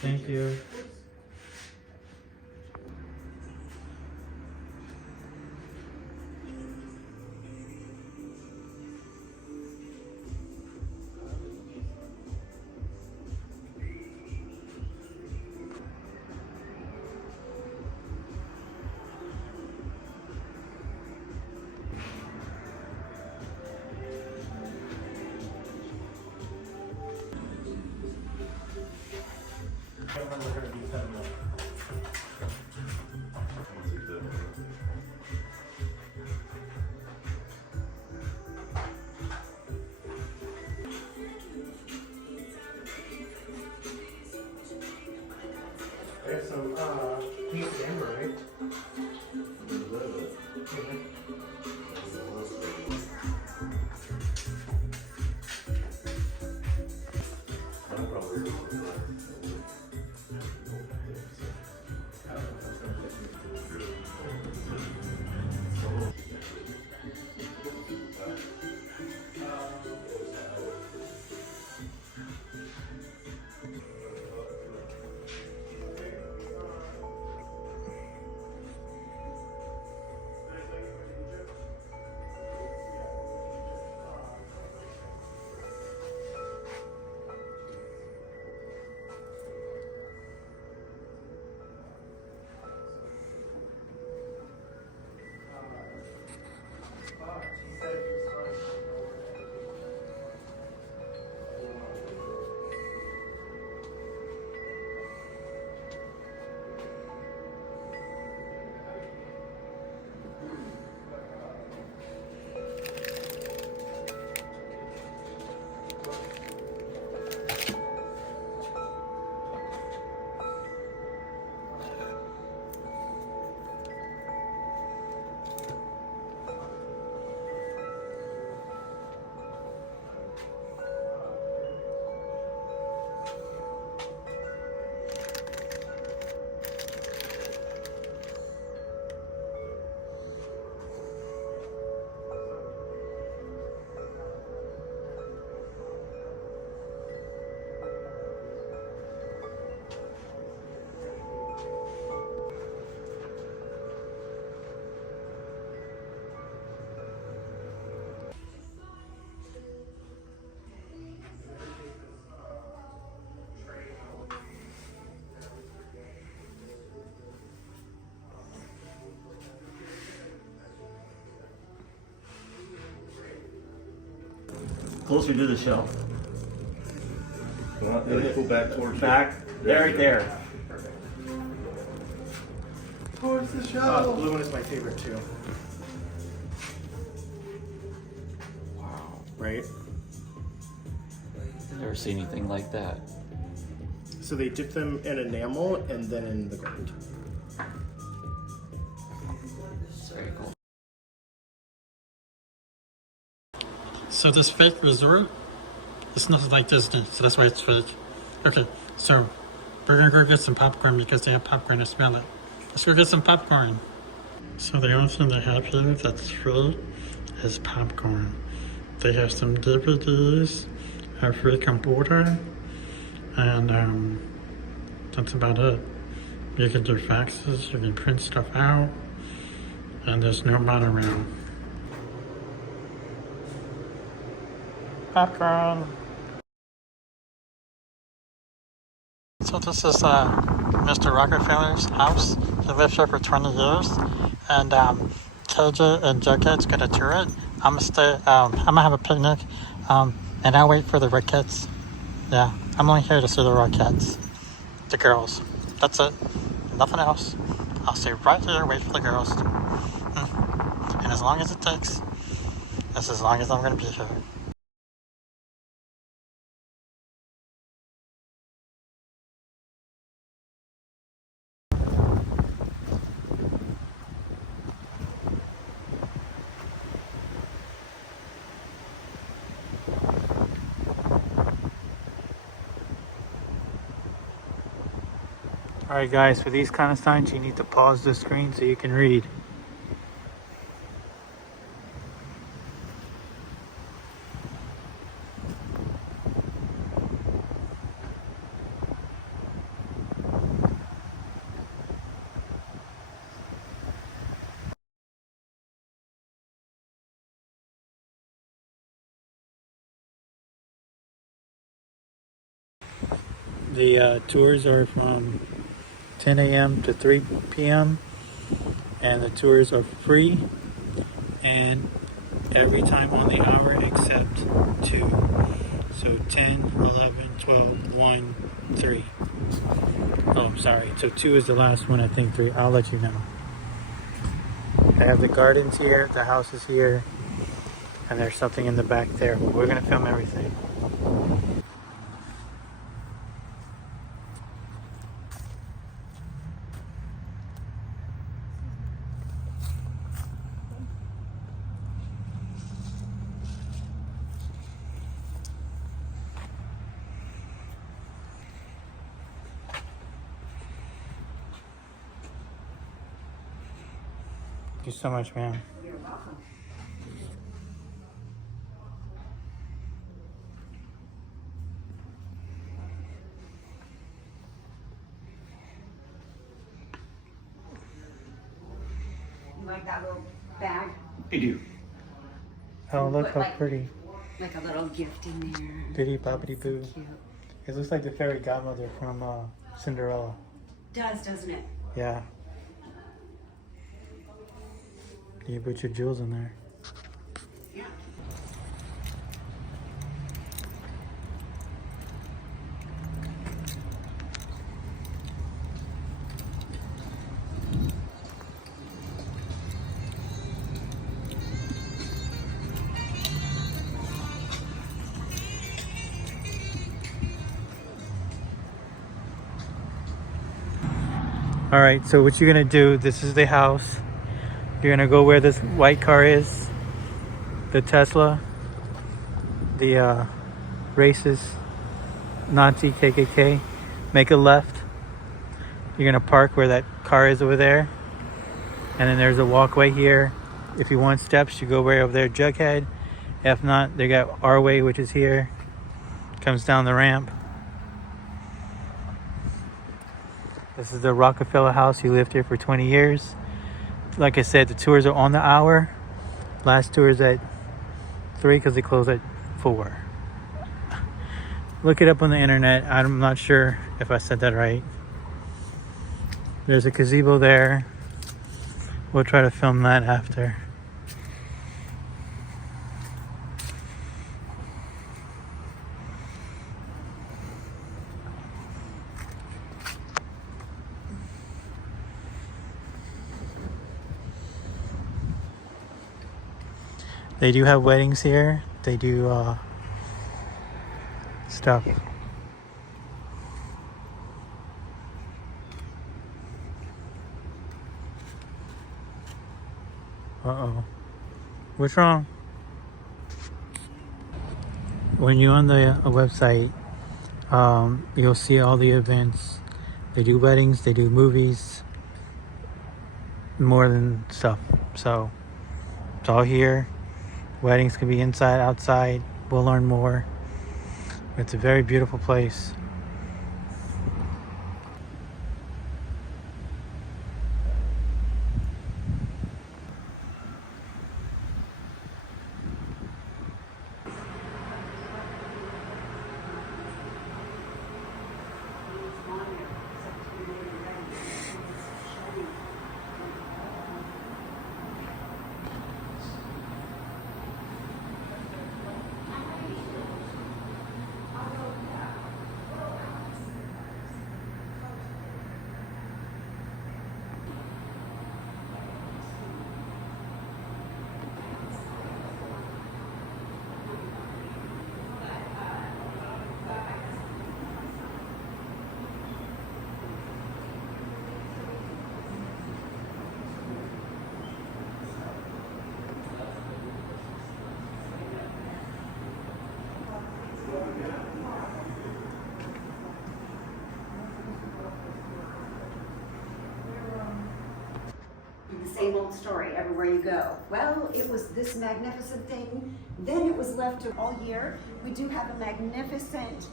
Thank you. There's some pink amber, right? Closer to the shelf. Go back towards Back. There, right there. Perfect. Towards the shelf. Blue one is my favorite too. Wow. Right? Never seen anything like that. So they dip them in enamel and then in the gold. It's very cool. So this fake resort, it's nothing like Disney, so that's why it's fake. Okay, so we're gonna go get some popcorn because they have popcorn to smell it. Let's go get some popcorn. So the only thing they have here that's free is popcorn. They have some DVDs, a free computer, and that's about it. You can do faxes, you can print stuff out, and there's no monorail. Popcorn. So this is Mr. Rockefeller's house. He lived here for 20 years, and KJ and Jughead's gonna tour it. I'm gonna stay. I'm gonna have a picnic, and I'll wait for the Rockettes. Yeah, I'm only here to see the Rockettes, the girls. That's it. Nothing else. I'll stay right here, wait for the girls. And as long as it takes, that's as long as I'm gonna be here. Alright guys, for these kind of signs you need to pause the screen so you can read. The tours are from 10 a.m. to 3 p.m. and the tours are free and every time on the hour except 2. So 10, 11, 12, 1, 3. Oh, I'm sorry. So 2 is the last one, I think 3. I'll let you know. They have the gardens here, the house is here, and there's something in the back there. But we're going to film everything. Thank you so much, ma'am. You're welcome. You like that little bag? I do. Oh, look Put, how like- pretty. Like a little gift in there. Biddy boppity boo. Cute. It looks like the fairy godmother from Cinderella. Doesn't it? Yeah. You put your jewels in there. Yeah. All right, so what you're gonna do, this is the house. You're gonna go where this white car is, the Tesla, the racist Nazi KKK. Make a left. You're gonna park where that car is over there. And then there's a walkway here. If you want steps, you go way over there, Jughead. If not, they got our way, which is here. Comes down the ramp. This is the Rockefeller house. He lived here for 20 years. Like I said, the tours are on the hour. Last tour is at 3 because they close at 4. Look it up on the internet. I'm not sure if I said that right. There's a gazebo there. We'll try to film that after. They do have weddings here. They do stuff. Uh-oh. What's wrong? When you're on the website, you'll see all the events. They do weddings, they do movies, more than stuff. So it's all here. Weddings can be inside, outside. We'll learn more. It's a very beautiful place. The same old story everywhere you go. Well, it was this magnificent thing, then it was left to all year. We do have a magnificent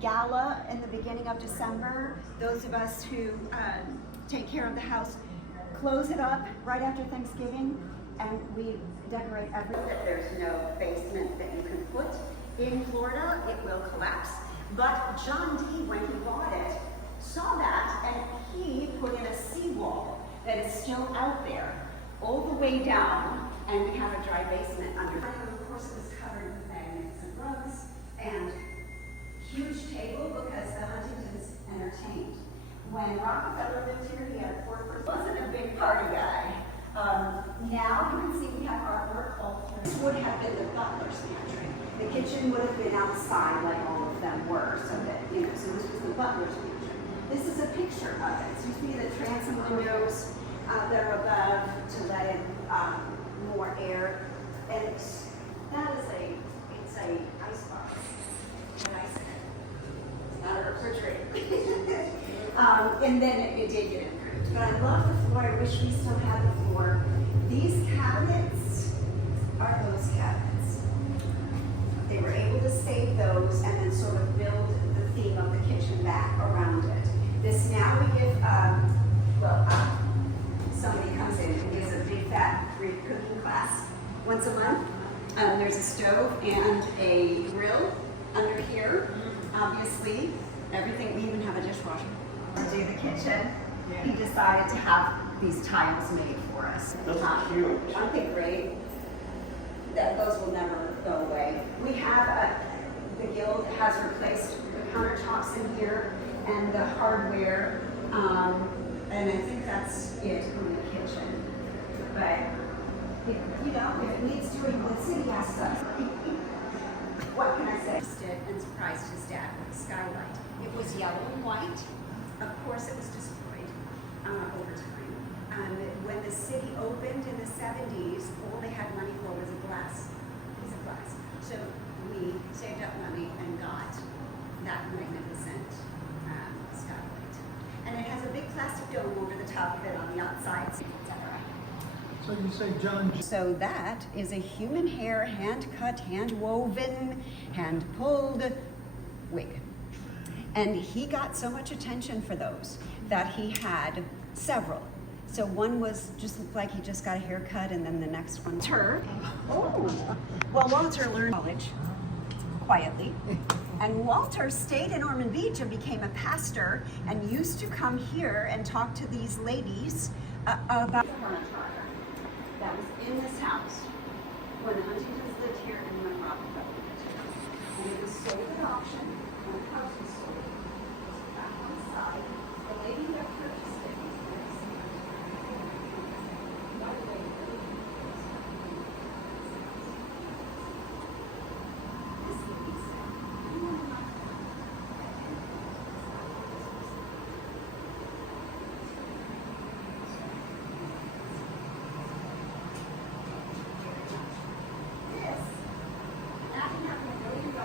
gala in the beginning of December. Those of us who take care of the house close it up right after Thanksgiving, and we decorate everything. There's no basement that you can put. In Florida, it will collapse. But John D., when he bought it, saw that and he put in a seawall that is still out there, all the way down, and we have a dry basement under. Of course, it was covered with magnificent rugs and huge table because the Huntingtons entertained. When Rockefeller lived here, he had 4 persons. Wasn't a big party guy. Now you can see we have artwork all through. This would have been the butler's pantry. The kitchen would have been outside like all of them were, so that, you know, so this was the butler's pantry. This is a picture of it. So you see the transom windows that are above to let in more air. And that is it's a icebox. An ice cream. It's not a refrigerator. And then it did get improved. But I love the floor. I wish we still had the floor. These cabinets are those cabinets. They were able to save those and then sort of build the theme of the kitchen back around it. This now we give, somebody comes in and gives a big fat Greek cooking class once a month. There's a stove and a grill under here. Obviously, everything, we even have a dishwasher. To do the kitchen, he decided to have these tiles made for us. Those are huge. Aren't they great? Those will never go away. We have the guild has replaced the countertops in here and the hardware, and I think that's it on the kitchen. But you know, if it needs doing, the city asks us. What can I say? And surprised his dad with the skylight. It was yellow and white. Of course, it was destroyed over time. When the city opened in the 70s, all they had money for was a piece of glass. So we saved up money and got that magnificent skylight. And it has a big plastic dome over the top of it on the outside, etc. So you say John. So that is a human hair, hand cut, hand woven, hand pulled wig. And he got so much attention for those that he had several. So one was just looked like he just got a haircut, and then the next one. Well, Walter learned college quietly. And Walter stayed in Ormond Beach and became a pastor and used to come here and talk to these ladies about that was in this house when the Huntingtons lived here and when Rockefeller lived here. And it was sold at auction. When the house was sold, it was back on the side. The lady that purchased it was by the way, this lady said, "You want to knock this, that can have $1 million, and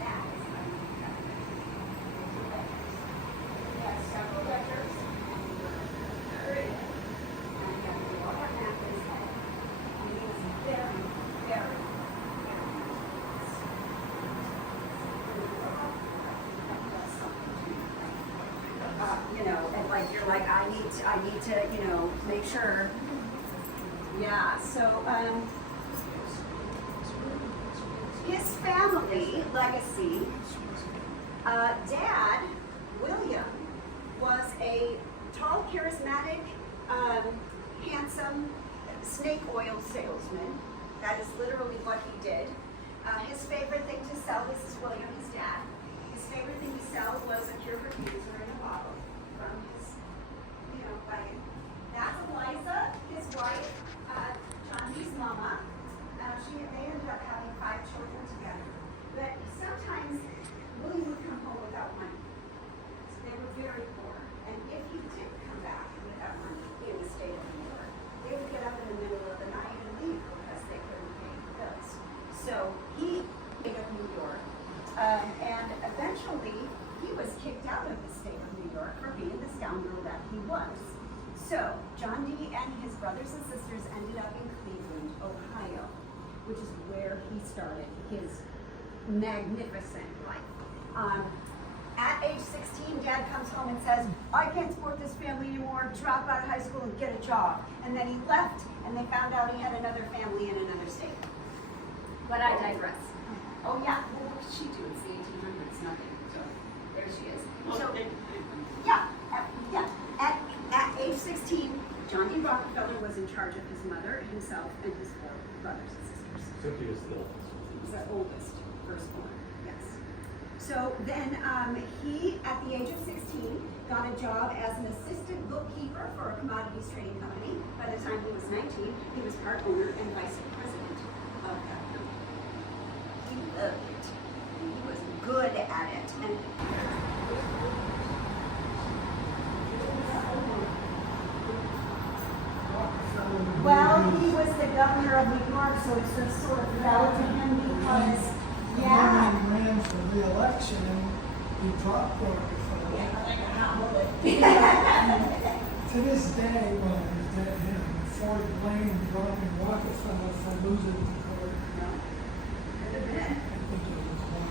that is how you do that. We have several ledgers, and we have a lot of napkins, and it is very, very, you know, and like you're like, I need to, you know, make sure. Yeah, so his family legacy, Dad, William, was a tall, charismatic, handsome snake oil salesman. That is literally what he did. His favorite thing to sell, this is William, his dad. His favorite thing to sell was a cure for cancer in a bottle from his, you know, wagon. That's Eliza, his wife, John D's mama. They ended up having 5 children together. But sometimes William would come home without money. So they were very poor. And if he did come back without money in the state of New York, they would get up in the middle of the night and leave because they couldn't pay the bills. So he stayed of New York. And eventually he was kicked out of the state of New York for being the scoundrel that he was. So John D. and his brothers and sisters ended up in Cleveland, Ohio, which is where he started his magnificent life. At age 16, Dad comes home and says, I can't support this family anymore, drop out of high school and get a job. And then he left, and they found out he had another family in another state. But I digress. Oh, yeah, well, what did she do? It's the 1800s, nothing, so there she is. So, yeah, at age 16, John D. Rockefeller was in charge of his mother, himself, and his 4 brothers and sisters. So he was the oldest. He was the oldest, firstborn, yes. So then he, at the age of 16, got a job as an assistant bookkeeper for a commodities trading company. By the time he was 19, he was part owner and vice president of that company. He loved it. He was good at it. And well, he was the governor of New York, so it just sort of fell to him because, yeah. When he ran for re-election, he dropped Rockefeller. To this day, well, he's dead him. Ford blamed dropping Rockefeller for losing the court. I think it was one.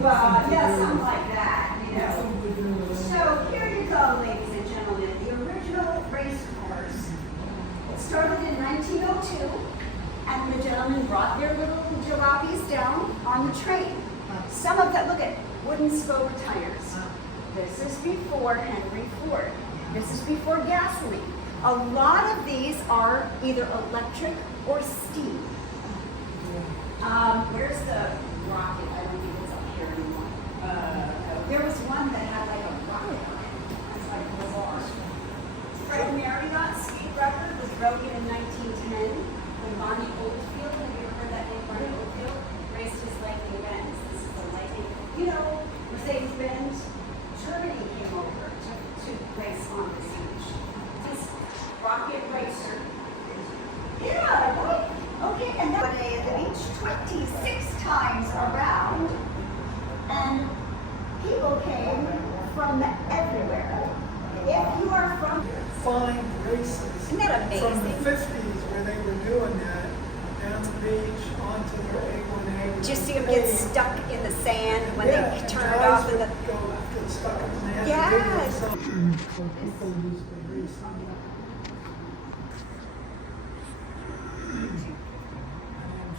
Well, yeah, something like that, you know. Something to do with it. So here you go, ladies and gentlemen, the original race course. It started in 1902, and the gentlemen brought their little jalopies down on the train. Some of them, look at wooden spoke tires. This is before Henry Ford. This is before gasoline. A lot of these are either electric or steam. Where's the rocket? I don't think it's up here anymore. There was one that had like a rocket on it. It's like bizarre. Fred Marriott speed record was broken in 1910 when Bonnie Oldfield, have you ever heard that name, Bonnie Oldfield, raced his lightning Benz. This is the lightning. You know, Mercedes-Benz, Germany came over to race on this huge. This rocket racer. Yeah, right? Okay, and that day at the beach 26 times around, and people came from everywhere. If you are from, Fine races. Isn't that amazing? From the 50s where they were doing that, down the beach, onto the A1A. did you see them get stuck in the sand when Yeah, they turned guys off in the? would get stuck in the sand. Yes. So people used to race.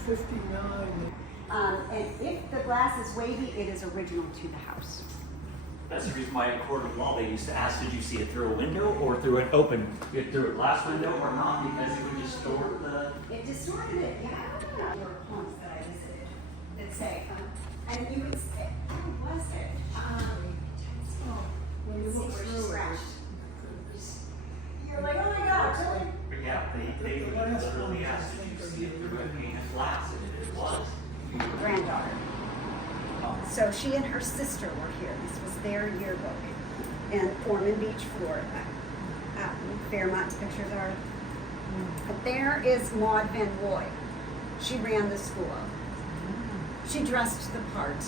59. And if the glass is wavy, it is original to the house. That's the reason why in court of law they used to ask, did you see it through a window or through an open, through a glass window or not, because it would distort the. It distorted it, yeah. There were homes that I visited that say, and you would say, oh, was it? When you look through it. You're like, oh my God, really? But yeah, they would literally ask, did you see it through a pane of glass, and it was. Granddaughter. So she and her sister were here. This was their yearbook in Foreman Beach, Florida. Fairmont's pictures are. But there is Maud Van Roy. She ran the school. She dressed the part.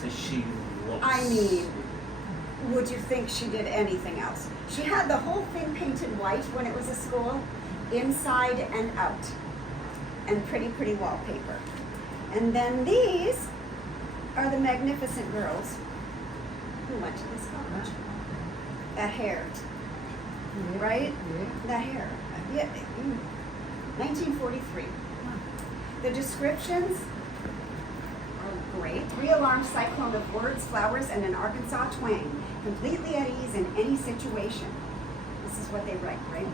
So she looks. I mean, would you think she did anything else? She had the whole thing painted white when it was a school, inside and out, and pretty wallpaper. And then these are the magnificent girls who went to this college. That hair, right? That hair. Yeah. 1943. The descriptions are great. 3-alarm cyclone of words, flowers, and an Arkansas twang, completely at ease in any situation. This is what they write, right?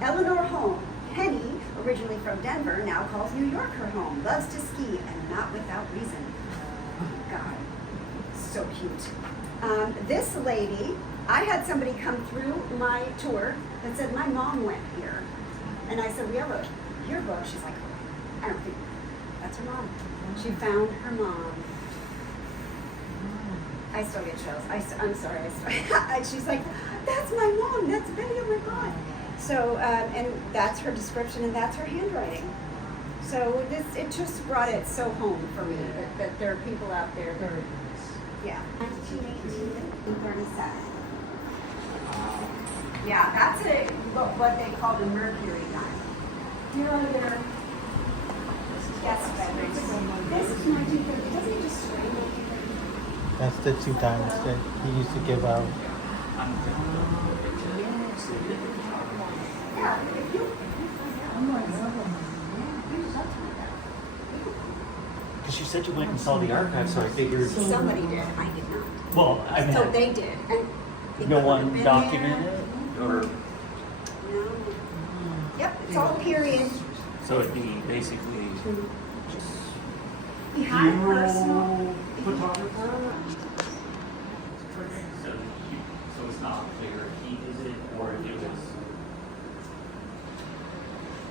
Eleanor Holm, Penny, originally from Denver, now calls New York her home, loves to ski, and not without reason. God, so cute. This lady, I had somebody come through my tour that said, my mom went here. And I said, we have a yearbook. She's like, I don't think, that's her mom. She found her mom. I still get chills. I'm sorry. She's like, that's my mom. That's Betty. Oh my God. So, and that's her description, and that's her handwriting. So it just brought it so home for me that there are people out there that, yeah. 1918 and 37. Yeah, that's what they call the Mercury gun. Here are your guest bedrooms. This is 1930. Doesn't it just scream? That's the 2 times that he used to give out. Yeah, if you. Because you said you went and saw the archive, so I figured. Somebody did, I did not. Well, I mean, So they did, and. they no could've one been documented there. it, or No. Yep, it's all period. so it'd be basically. He had a personal. photographer. So it's not clear if he did it or if it was.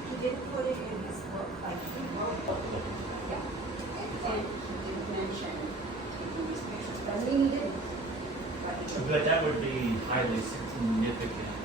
He did put it in his book, like he wrote it. Yeah. And he did mention taking these pictures, but he didn't. But he did. But that would be highly significant